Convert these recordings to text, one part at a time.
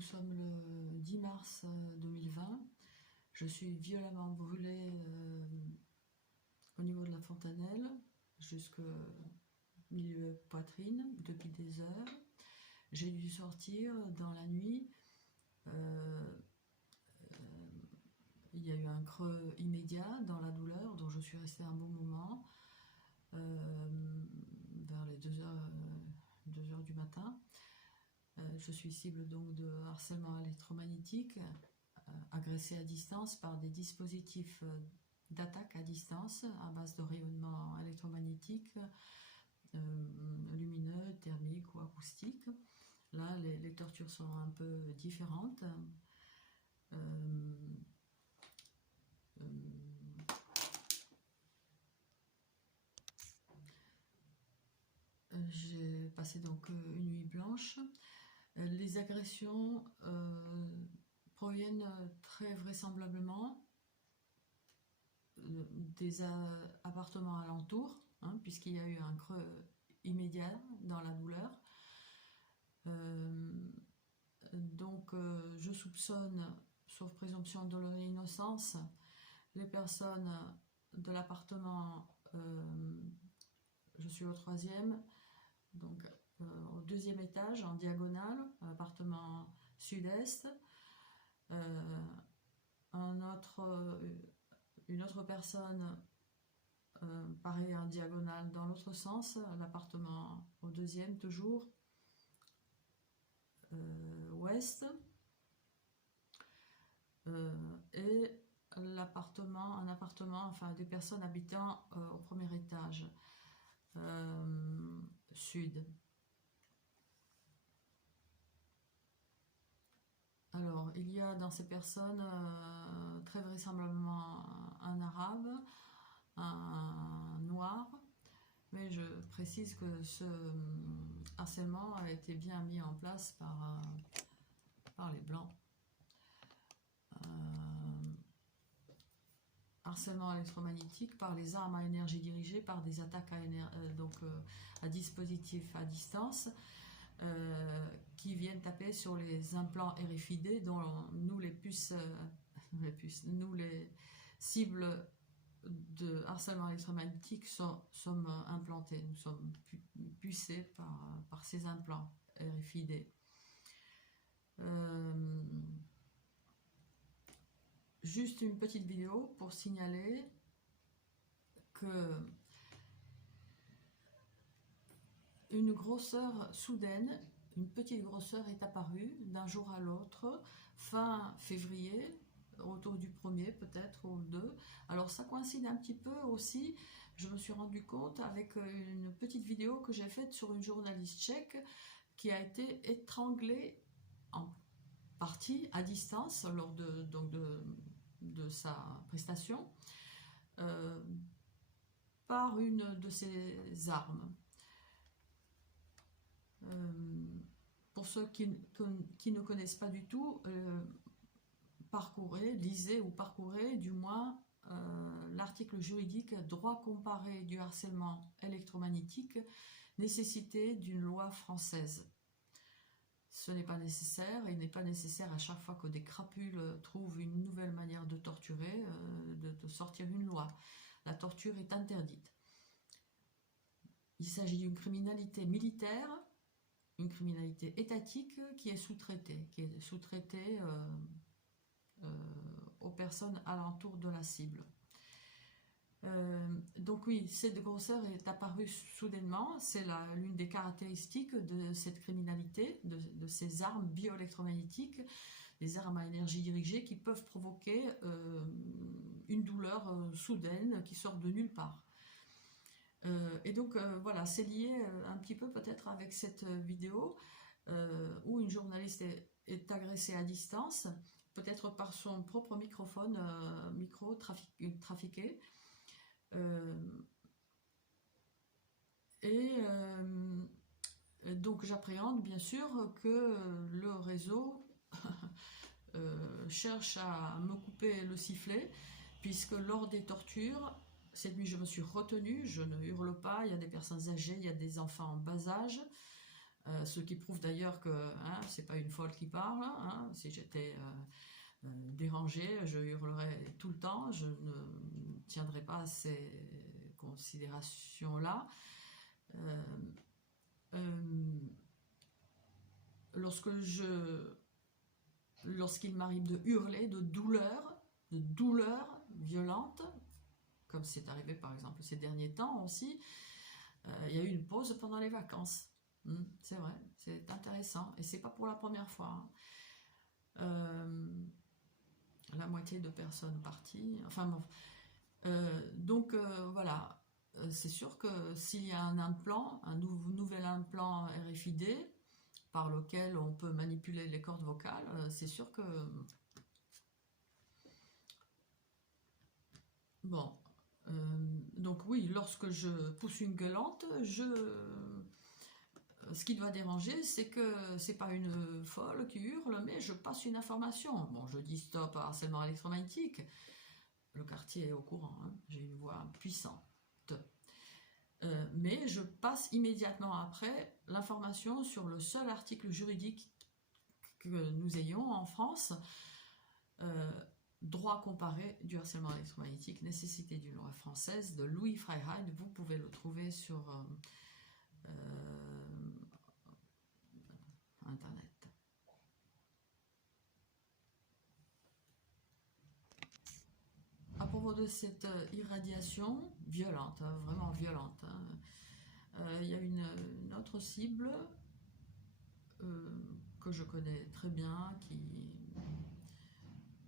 Nous sommes le 10 mars 2020. Je suis violemment brûlée au niveau de la fontanelle, jusqu'au milieu poitrine, depuis des heures. J'ai dû sortir dans la nuit. Il y a eu un creux immédiat dans la douleur, dont je suis restée un bon moment, vers les 2 heures du matin. Je suis cible donc de harcèlement électromagnétique, agressée à distance par des dispositifs d'attaque à distance à base de rayonnement électromagnétique, lumineux, thermique ou acoustique. Là, les tortures sont un peu différentes. J'ai passé donc une nuit blanche. Les agressions proviennent très vraisemblablement des appartements alentours, puisqu'il y a eu un creux immédiat dans la douleur. Donc je soupçonne, sauf présomption de l'innocence, les personnes de l'appartement, je suis au 3e, donc au 2e étage en diagonale, appartement sud-est. Une autre personne, pareil en diagonale dans l'autre sens, l'appartement au 2e toujours, ouest. Et un appartement, enfin des personnes habitant au 1er étage, sud. Alors, il y a dans ces personnes très vraisemblablement un arabe, un noir, mais je précise que ce harcèlement a été bien mis en place par les blancs. Harcèlement électromagnétique par les armes à énergie dirigée, par des attaques à dispositifs à distance, qui viennent taper sur les implants RFID dont nous les cibles de harcèlement électromagnétique sommes implantés, nous sommes pucés par ces implants RFID. Juste une petite vidéo pour signaler que une grosseur soudaine, une petite grosseur est apparue d'un jour à l'autre, fin février, autour du 1er peut-être, ou le 2. Alors ça coïncide un petit peu aussi, je me suis rendu compte avec une petite vidéo que j'ai faite sur une journaliste tchèque qui a été étranglée en partie à distance lors de sa prestation par une de ses armes. Pour ceux qui ne connaissent pas du tout, lisez ou parcourez du moins l'article juridique droit comparé du harcèlement électromagnétique, nécessité d'une loi française. Ce n'est pas nécessaire, et il n'est pas nécessaire à chaque fois que des crapules trouvent une nouvelle manière de torturer, de sortir une loi. La torture est interdite. Il s'agit d'une criminalité militaire, une criminalité étatique qui est sous-traitée, aux personnes alentour de la cible. Donc oui, cette grosseur est apparue soudainement, c'est l'une des caractéristiques de cette criminalité, de ces armes bioélectromagnétiques, des armes à énergie dirigée qui peuvent provoquer une douleur soudaine qui sort de nulle part. Et donc voilà, c'est lié un petit peu peut-être avec cette vidéo où une journaliste est agressée à distance, peut-être par son propre microphone, trafiqué. Donc j'appréhende bien sûr que le réseau cherche à me couper le sifflet, puisque lors des tortures, cette nuit je me suis retenue, je ne hurle pas, il y a des personnes âgées, il y a des enfants en bas âge, Ce qui prouve d'ailleurs que c'est pas une folle qui parle. Si j'étais dérangée, je hurlerais tout le temps, je ne tiendrais pas à ces considérations-là. Lorsqu'il m'arrive de hurler de douleur violente, comme c'est arrivé par exemple ces derniers temps aussi, il y a eu une pause pendant les vacances. C'est vrai, c'est intéressant et c'est pas pour la première fois. La moitié de personnes parties. Enfin bon. Donc voilà. C'est sûr que s'il y a un implant, un nouvel implant RFID par lequel on peut manipuler les cordes vocales, c'est sûr que bon. Donc oui, lorsque je pousse une gueulante, ce qui doit déranger, c'est que c'est pas une folle qui hurle, mais je passe une information. Bon, je dis stop à harcèlement électromagnétique. Le quartier est au courant, j'ai une voix puissante. Mais je passe immédiatement après l'information sur le seul article juridique que nous ayons en France, droit comparé du harcèlement électromagnétique, nécessité d'une loi française de Louis Freiheit. Vous pouvez le trouver sur Internet. À propos de cette irradiation violente, vraiment violente, il y a une autre cible que je connais très bien,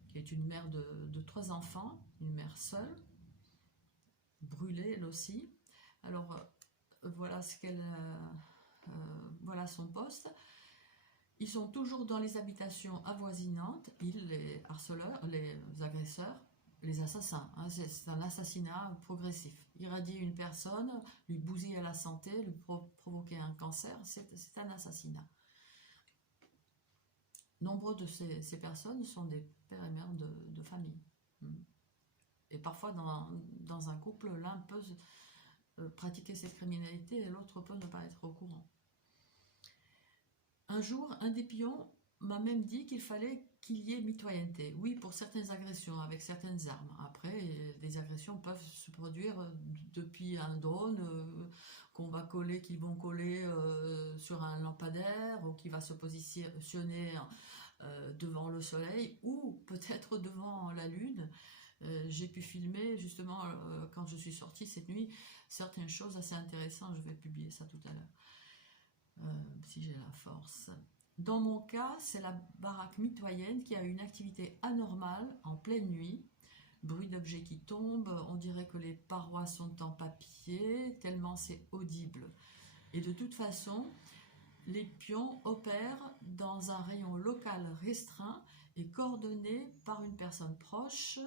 qui est une mère de 3 enfants, une mère seule, brûlée elle aussi. Alors voilà voilà son poste. Ils sont toujours dans les habitations avoisinantes, les harceleurs, les agresseurs, les assassins. C'est un assassinat progressif. Irradier une personne, lui bousiller la santé, lui provoquer un cancer, c'est un assassinat. Nombreux de ces personnes sont des pères et mères de famille. Et parfois, dans un couple, l'un peut pratiquer cette criminalité et l'autre peut ne pas être au courant. Un jour, un des pions m'a même dit qu'il fallait qu'il y ait mitoyenneté. Oui, pour certaines agressions, avec certaines armes. Après, des agressions peuvent se produire depuis un drone qu'ils vont coller sur un lampadaire ou qui va se positionner devant le soleil ou peut-être devant la lune. J'ai pu filmer justement quand je suis sortie cette nuit certaines choses assez intéressantes. Je vais publier ça tout à l'heure si j'ai la force. Dans mon cas, c'est la baraque mitoyenne qui a une activité anormale en pleine nuit. Bruit d'objets qui tombent, on dirait que les parois sont en papier, tellement c'est audible. Et de toute façon, les pions opèrent dans un rayon local restreint et coordonné par une personne proche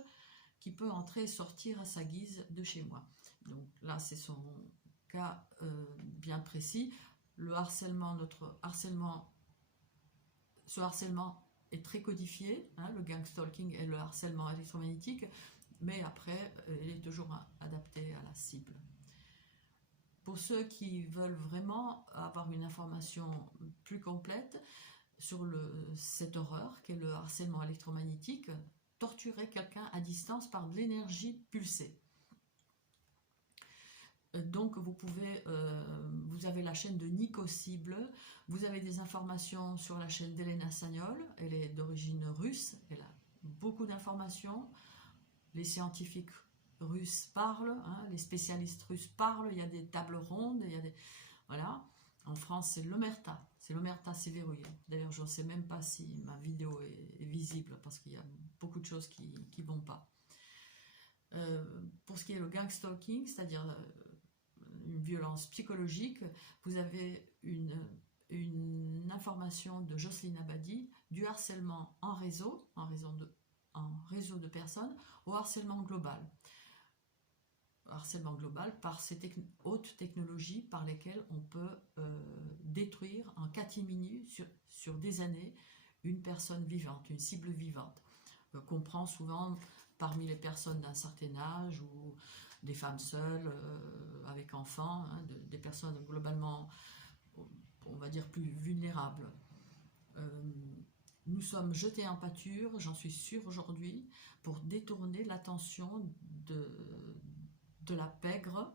qui peut entrer et sortir à sa guise de chez moi. Donc là, c'est son cas bien précis. Ce harcèlement est très codifié, le gang stalking et le harcèlement électromagnétique, mais après, il est toujours adapté à la cible. Pour ceux qui veulent vraiment avoir une information plus complète sur cette horreur qu'est le harcèlement électromagnétique, torturer quelqu'un à distance par de l'énergie pulsée. Donc vous avez la chaîne de Nico Cible, vous avez des informations sur la chaîne d'Elena Sagnol, elle est d'origine russe, elle a beaucoup d'informations, les scientifiques russes parlent, les spécialistes russes parlent, il y a des tables rondes, voilà. En France c'est l'Omerta Severui. D'ailleurs je ne sais même pas si ma vidéo est visible parce qu'il y a beaucoup de choses qui ne vont pas. Pour ce qui est le gang stalking, c'est-à-dire une violence psychologique, vous avez une information de Jocelyne Abadi du harcèlement en réseau de personnes au harcèlement global. Harcèlement global par ces hautes technologies par lesquelles on peut détruire en catimini sur des années une personne vivante, une cible vivante, qu'on prend souvent parmi les personnes d'un certain âge ou des femmes seules avec enfants, des personnes globalement on va dire, plus vulnérables. Nous sommes jetés en pâture, j'en suis sûre aujourd'hui, pour détourner l'attention de la pègre,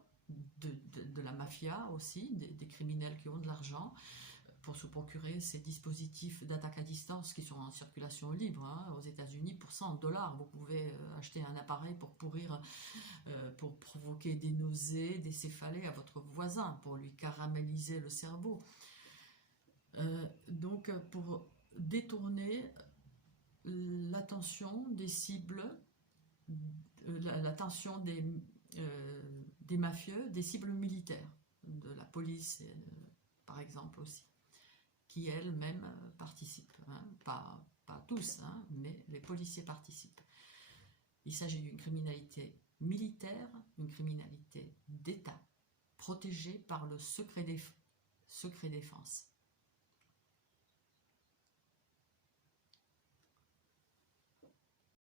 de la mafia aussi, des criminels qui ont de l'argent, pour se procurer ces dispositifs d'attaque à distance qui sont en circulation libre. Hein. Aux États-Unis, pour $100, vous pouvez acheter un appareil pour pour provoquer des nausées, des céphalées à votre voisin, pour lui caraméliser le cerveau. Donc, pour détourner l'attention des cibles, l'attention des mafieux, des cibles militaires, de la police, par exemple aussi, qui elles-mêmes participent. Hein. Pas tous, hein, mais les policiers participent. Il s'agit d'une criminalité militaire, une criminalité d'État, protégée par le secret défense.